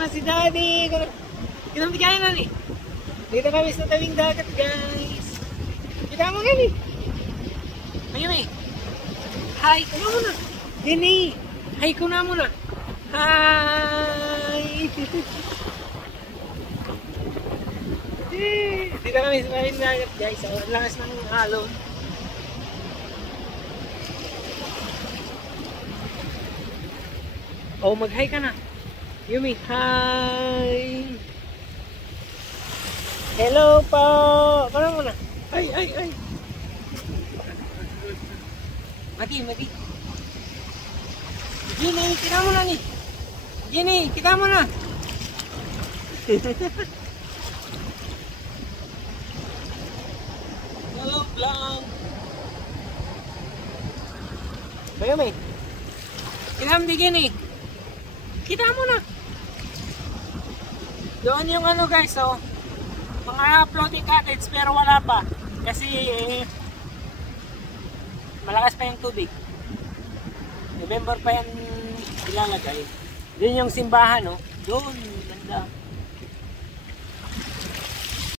na si Daddy. Kinambigayan na ni. Dito kami sa tabing dagat, guys. Kita mo gani. Ayun eh. Hi, kuna mo na. Gini. Hi, kuna mo na. Hi. Dito kami sa tabing dagat, guys. Ang lakas ng alon. Oh, mag-hi ka na. Yumi, hi! Hello po! Parang mo na. Ay! Mati. Gini, kita mo na ni. Gini, kita mo na. Hello, vlog. Yumi. Kita mo di Gini. Kita mo na. Doon yung ano guys, so mga floating cottage pero wala pa kasi malakas pa yung tubig. November pa yan ilalagay. Doon yung simbahan, no? Doon, ganda.